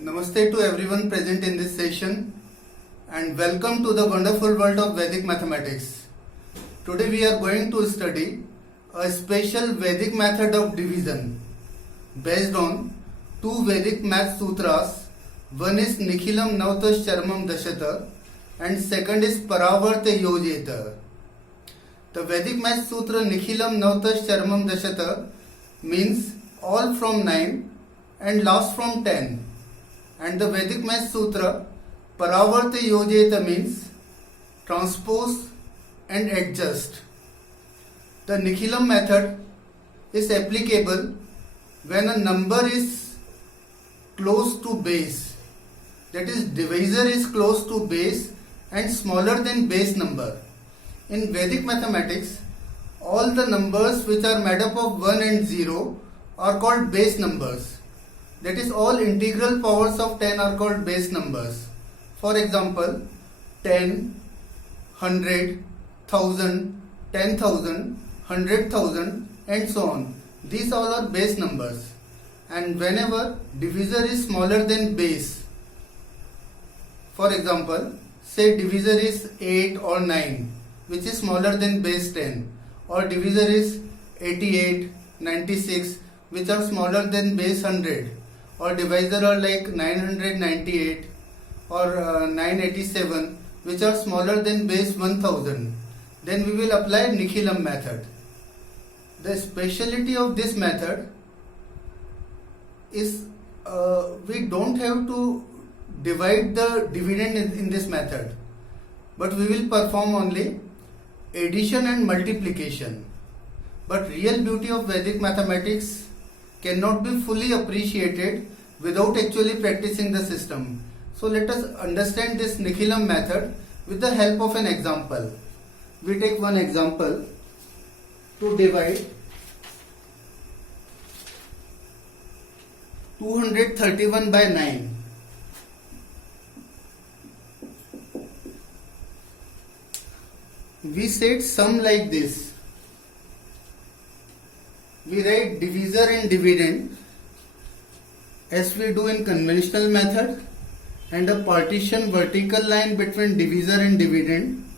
Namaste to everyone present in this session and welcome to the wonderful world of Vedic mathematics. Today we are going to study a special Vedic method of division based on two Vedic math sutras. One is Nikhilam Navtash Charmam Dashata and second is Paravarta Yojeta. The Vedic math sutra Nikhilam Navtash Charmam Dashata means all from 9 and last from 10. And the Vedic math sutra Paravarta Yojeta means transpose and adjust. The Nikhilam method is applicable when a number is close to base, that is divisor is close to base and smaller than base number. In Vedic mathematics, all the numbers which are made up of 1 and 0 are called base numbers. That is, all integral powers of 10 are called base numbers. For example, 10, 100, 1000, 10,000, 100,000 and so on. These all are base numbers. And whenever divisor is smaller than base, for example, say divisor is 8 or 9, which is smaller than base 10, or divisor is 88, 96, which are smaller than base 100, or divisor are like 998 or 987, which are smaller than base 1000, then we will apply Nikhilam method. The speciality of this method is we don't have to divide the dividend in this method, but we will perform only addition and multiplication. But real beauty of Vedic mathematics cannot be fully appreciated without actually practicing the system. So let us understand this Nikhilam method with the help of an example. We take one example to divide 231 by 9. We said sum like this. We write divisor and dividend as we do in conventional method, and a partition vertical line between divisor and dividend.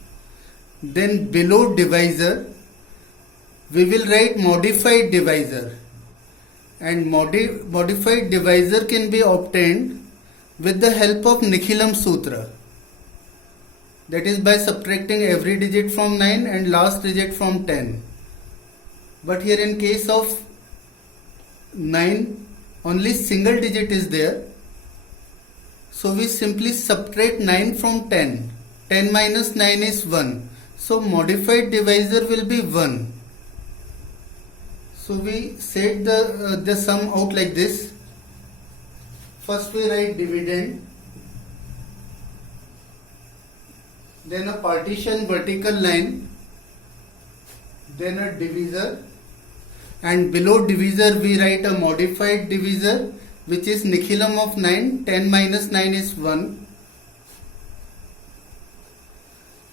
Then below divisor we will write modified divisor, and modified divisor can be obtained with the help of Nikhilam sutra, that is by subtracting every digit from 9 and last digit from 10. But here in case of 9, only single digit is there. So we simply subtract 9 from 10. 10 minus 9 is 1. So modified divisor will be 1. So we set the sum out like this. First we write dividend. Then a partition vertical line. Then a divisor. And below divisor we write a modified divisor, which is Nikhilam of 9. 10 minus 9 is 1.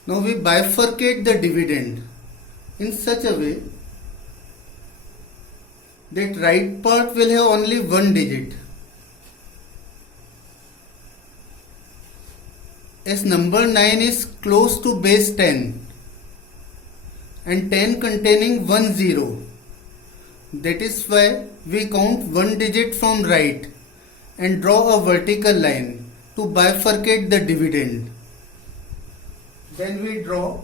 Now we bifurcate the dividend in such a way that right part will have only one digit. As number 9 is close to base 10 and 10 containing 1 0. That is why we count one digit from right and draw a vertical line to bifurcate the dividend. Then we draw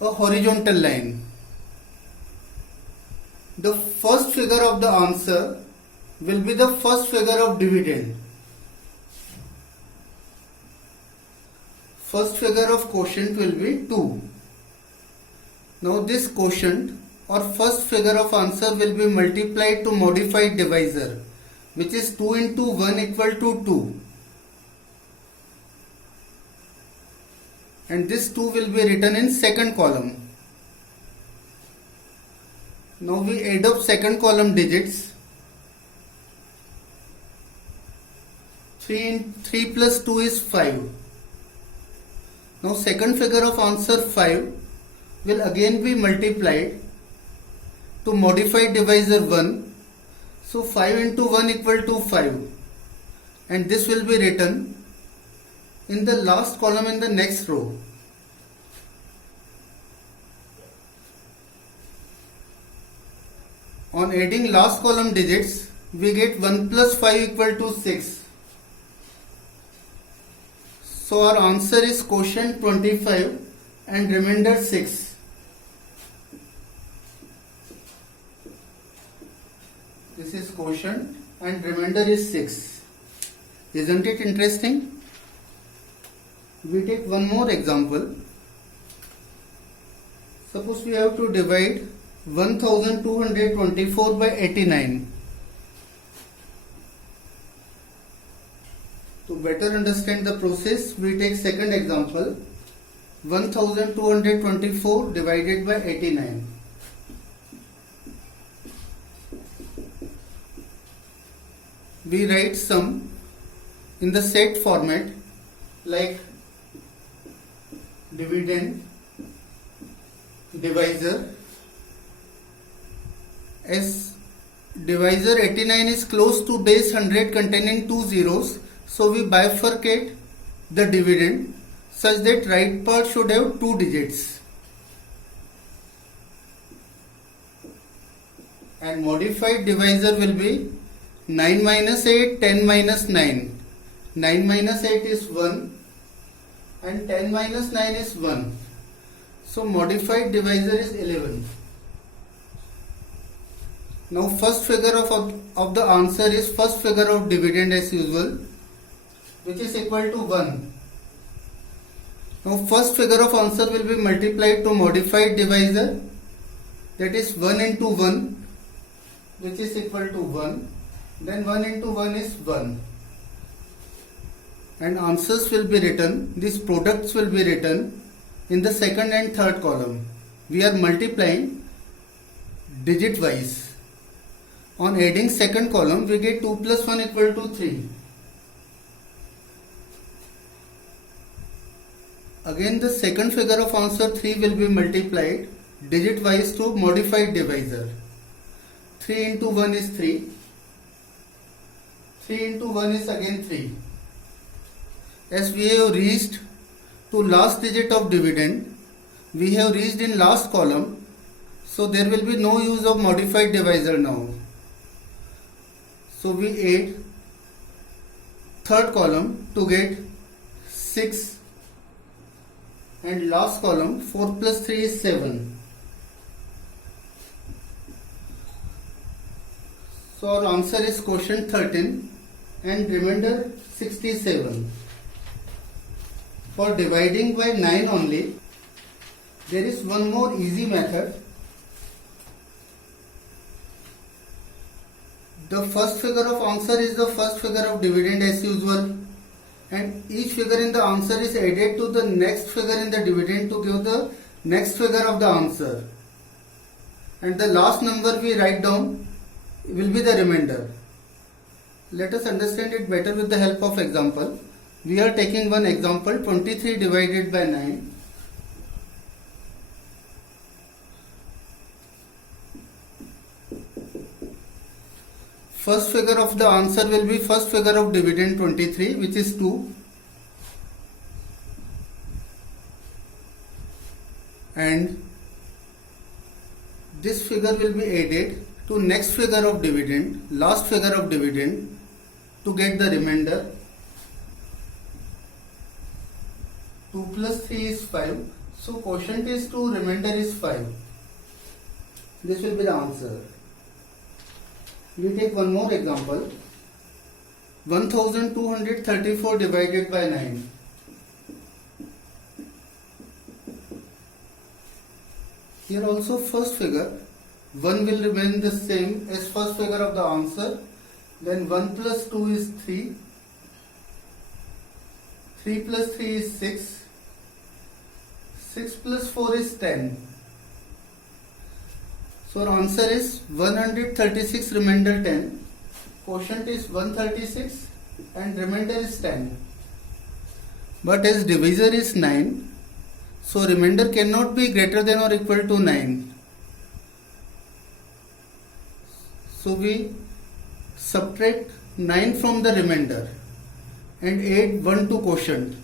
a horizontal line. The first figure of the answer will be the first figure of dividend. First figure of quotient will be 2. Now this quotient or first figure of answer will be multiplied to modified divisor, which is 2 into 1 equal to 2. And this 2 will be written in second column. Now we add up second column digits. 3 plus 2 is 5. Now second figure of answer 5 will again be multiplied to modified divisor 1. So 5 into 1 equal to 5. and this will be written in the last column in the next row. On adding last column digits, we get 1 plus 5 equal to 6. So our answer is quotient 25 and remainder 6. This is quotient and remainder is 6. Isn't it interesting? We take one more example. Suppose we have to divide 1224 by 89. To better understand the process, we take second example. 1224 divided by 89. We write sum in the set format like dividend, divisor. As divisor 89 is close to base 100 containing 2 zeros, so we bifurcate the dividend such that right part should have 2 digits. And modified divisor will be 9 minus 8, 10 minus 9. 9 minus 8 is 1 and 10 minus 9 is 1. So modified divisor is 11. Now first figure of the answer is first figure of dividend as usual, which is equal to 1. Now first figure of answer will be multiplied to modified divisor, that is 1 into 1, which is equal to 1. Then 1 into 1 is 1. And answers will be written, these products will be written in the second and third column. We are multiplying digit wise. On adding second column, we get 2 plus 1 equal to 3. Again the second figure of answer 3 will be multiplied digit wise to modified divisor. 3 into 1 is 3. 3 into 1 is again 3. As we have reached to last digit of dividend, we have reached in last column, so there will be no use of modified divisor now. So we add third column to get 6 and last column 4 plus 3 is 7. So our answer is quotient 13 and remainder 67. For dividing by 9 only, there is one more easy method. The first figure of answer is the first figure of dividend as usual, and each figure in the answer is added to the next figure in the dividend to give the next figure of the answer, and the last number we write down will be the remainder. Let us understand it better with the help of example. We are taking one example, 23 divided by 9. First figure of the answer will be first figure of dividend 23, which is 2. And this figure will be added to next figure of dividend, last figure of dividend, to get the remainder. 2 plus 3 is 5. So quotient is 2, remainder is 5. This will be the answer. We take one more example. 1234 divided by 9. Here also first figure 1 will remain the same as first figure of the answer. Then 1 plus 2 is 3. 3 plus 3 is 6. 6 plus 4 is 10. So our answer is 136 remainder 10. Quotient is 136 and remainder is 10. But as divisor is 9, so remainder cannot be greater than or equal to 9. So we subtract 9 from the remainder. and add 1 to quotient.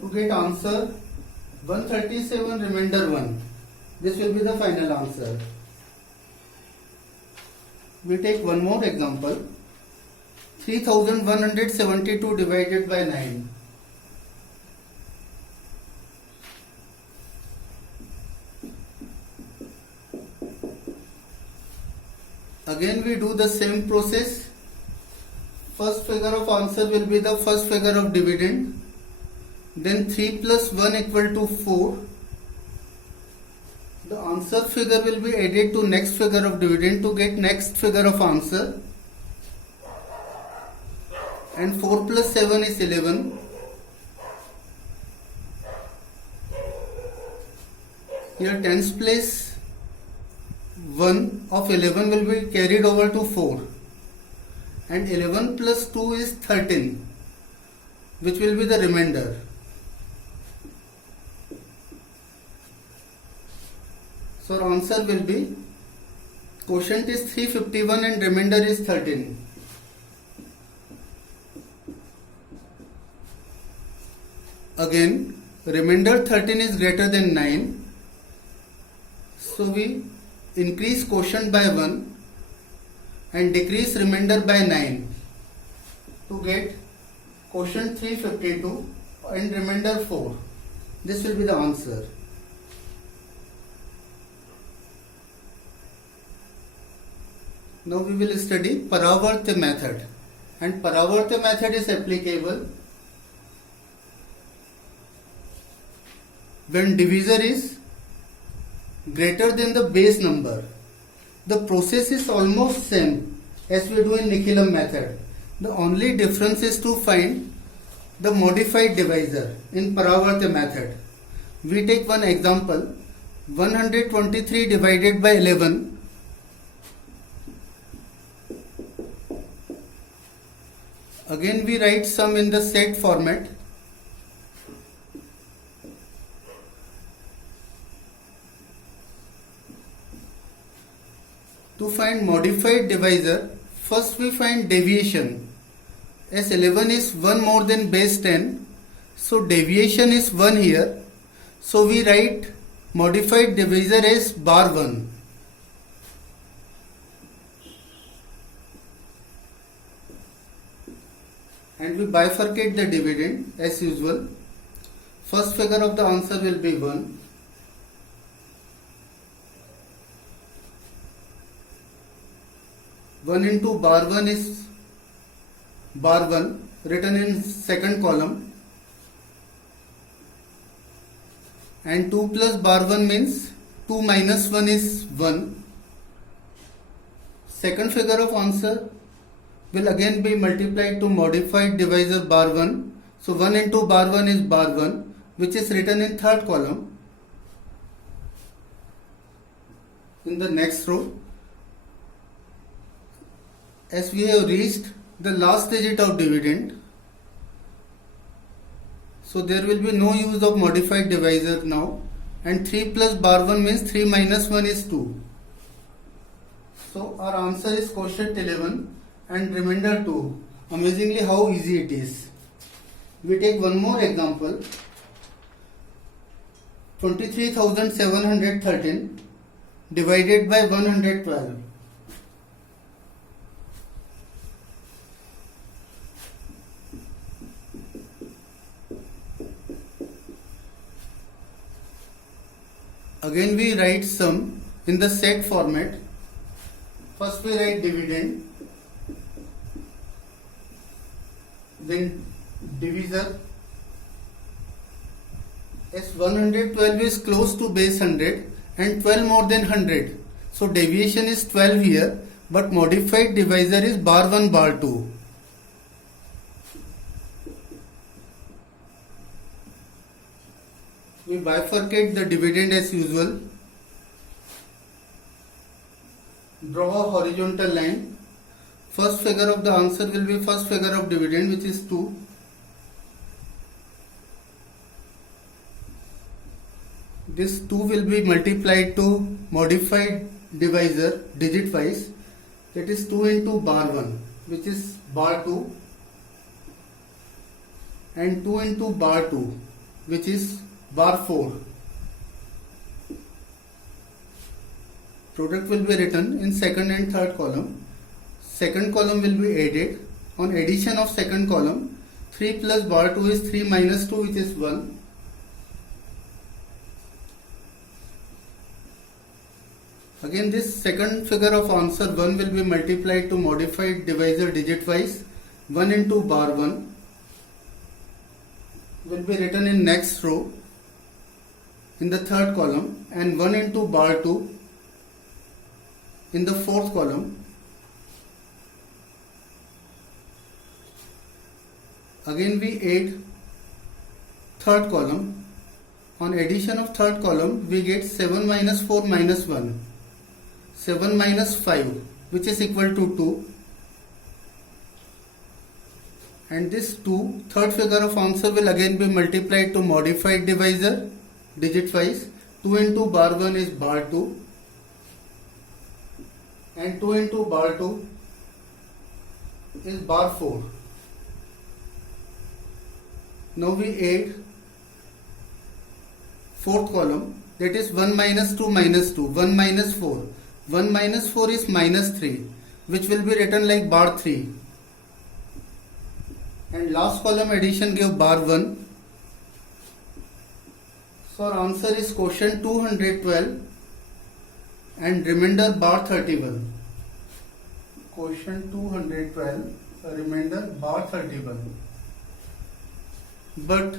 To get answer 137 remainder 1. This will be the final answer. We take one more example. 3172 divided by 9. Again we do the same process. First figure of answer will be the first figure of dividend. Then 3 plus 1 equal to 4. The answer figure will be added to next figure of dividend to get next figure of answer. And 4 plus 7 is 11. Here tens place 1 of 11 will be carried over to 4. And 11 plus 2 is 13, which will be the remainder. So our answer will be, quotient is 351 and remainder is 13. Again, remainder 13 is greater than 9. So we increase quotient by 1 and decrease remainder by 9 to get quotient 352 and remainder 4. This will be the answer. Now we will study Paravartya method, and Paravartya method is applicable when divisor is greater than the base number. The process is almost same as we do in Nikhilam method. The only difference is to find the modified divisor in Paravartya method. We take one example, 123 divided by 11. Again we write sum in the set format. To find modified divisor, first we find deviation. As 11 is 1 more than base 10, so deviation is 1 here. So we write modified divisor as bar 1. And we bifurcate the dividend as usual. First figure of the answer will be 1. One into bar 1 is bar 1 written in second column, and 2 plus bar 1 means 2 minus 1 is 1. Second figure of answer will again be multiplied to modified divisor bar 1. So 1 into bar 1 is bar 1, which is written in third column. In the next row, as we have reached the last digit of dividend, so there will be no use of modified divisor now, and 3 plus bar 1 means 3 minus 1 is 2. So our answer is quotient 11 and remainder 2. Amazingly how easy it is. We take one more example, 23,713 divided by 112. Again we write sum in the set format. First we write dividend, then divisor. As 112 is close to base 100 and 12 more than 100, so deviation is 12 here, but modified divisor is bar 1 bar 2. We bifurcate the dividend as usual. Draw a horizontal line. First figure of the answer will be first figure of dividend, which is 2. This 2 will be multiplied to modified divisor digit wise, that is 2 into bar 1, which is bar 2, and 2 into bar 2, which is bar 4. Product will be written in second and third column. Second column will be added. On addition of second column, 3 plus bar 2 is 3 minus 2, which is 1. Again, this second figure of answer 1 will be multiplied to modified divisor digit wise. 1 into bar 1 will be written in next row in the third column, and 1 into bar 2 in the fourth column. Again we add third column. On addition of third column, we get 7 minus 4 minus 1. 7 minus 5, which is equal to 2. And this 2, third figure of answer, will again be multiplied to modified divisor digit wise. 2 into bar 1 is bar 2, and 2 into bar 2 is bar 4. Now we add fourth column, that is 1 minus 2 minus 2, 1 minus 4. 1 minus 4 is minus 3, which will be written like bar 3. And last column addition give bar 1. So our answer is quotient 212 and remainder bar 31. Quotient 212, remainder bar 31. But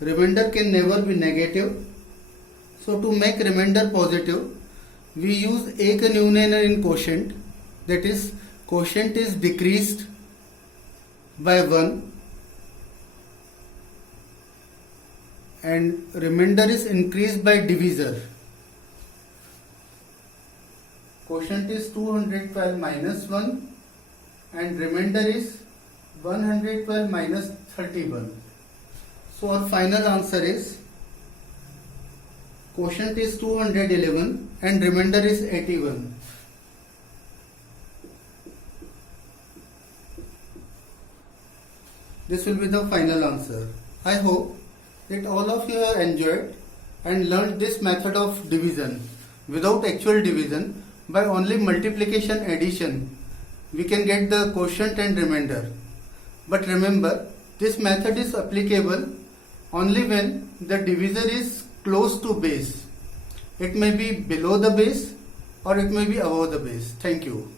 remainder can never be negative. So to make remainder positive, we use ek numerator in quotient, that is quotient is decreased by 1 and remainder is increased by divisor. Quotient is 212 minus 1 and remainder is 112 minus 31. So our final answer is quotient is 211 and remainder is 81. This will be the final answer. I hope that all of you have enjoyed and learned this method of division without actual division. By only multiplication addition, we can get the quotient and remainder. But remember, this method is applicable only when the divisor is close to base. It may be below the base or it may be above the base. Thank you.